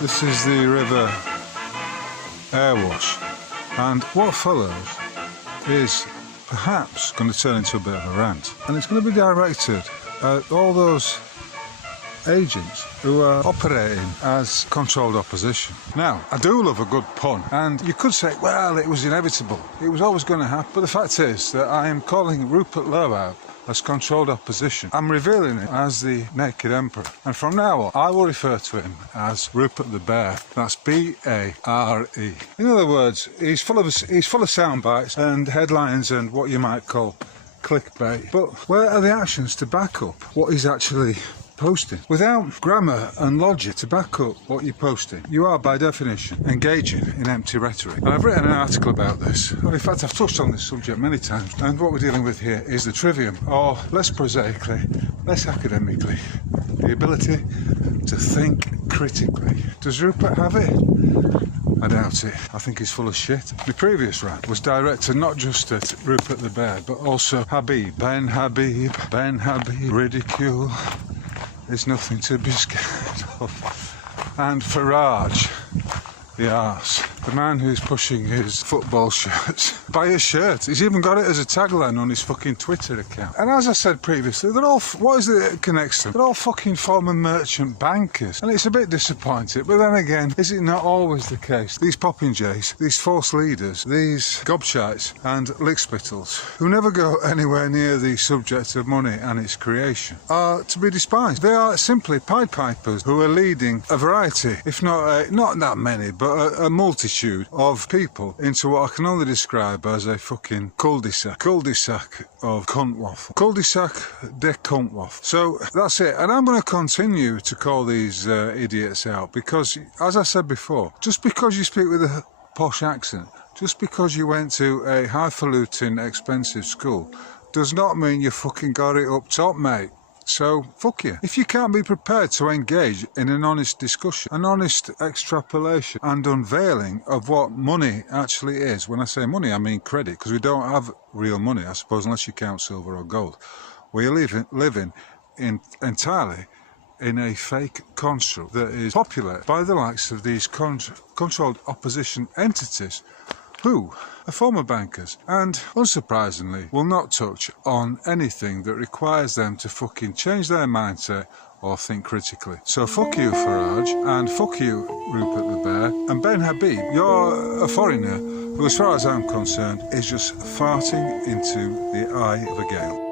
This is the River Airwash, and what follows is perhaps going to turn into a bit of a rant, and it's going to be directed at all those agents who are operating as controlled opposition. Now, I do love a good pun, and you could say, well, it was inevitable, it was always going to happen, but the fact is that I am calling Rupert Lowe out as controlled opposition. I'm revealing it as the Naked Emperor, and from now on I will refer to him as Rupert the Bear. That's B-A-R-E. In other words, he's full of sound bites and headlines and what you might call clickbait, but where are the actions to back up what he's actually posting? Without grammar and logic to back up what you're posting, you are by definition engaging in empty rhetoric. And I've written an article about this. Well, in fact, I've touched on this subject many times, and what we're dealing with here is the trivium, or less prosaically, less academically, the ability to think critically. Does Rupert have it? I doubt it. I think he's full of shit. The previous rant was directed not just at Rupert the Bear, but also Habib, Ben Habib, ridicule. There's nothing to be scared of. And Farage, the arse, the man who's pushing his football shirts. Buy a shirt. He's even got it as a tagline on his fucking Twitter account. And as I said previously, they're all, what is it that connects them? They're all fucking former merchant bankers. And it's a bit disappointing, but then again, is it not always the case? These popinjays, these false leaders, these gobshites and lickspittles, who never go anywhere near the subject of money and its creation, are to be despised. They are simply Pied Pipers who are leading a variety, if not not that many, but a multitude of people into what I can only describe as a fucking cul-de-sac of cunt waffle. Cul-de-sac de cunt waffle. So that's it, and I'm going to continue to call these idiots out, because as I said before, just because you speak with a posh accent, just because you went to a highfalutin expensive school, does not mean you fucking got it up top, mate. So, fuck you. If you can't be prepared to engage in an honest discussion, an honest extrapolation and unveiling of what money actually is, when I say money, I mean credit, because we don't have real money, I suppose, unless you count silver or gold. We're living entirely in a fake construct that is populated by the likes of these controlled opposition entities, who are former bankers, and unsurprisingly will not touch on anything that requires them to fucking change their mindset or think critically. So fuck you, Farage, and fuck you, Rupert the Bear, and Ben Habib, you're a foreigner who, as far as I'm concerned, is just farting into the eye of a gale.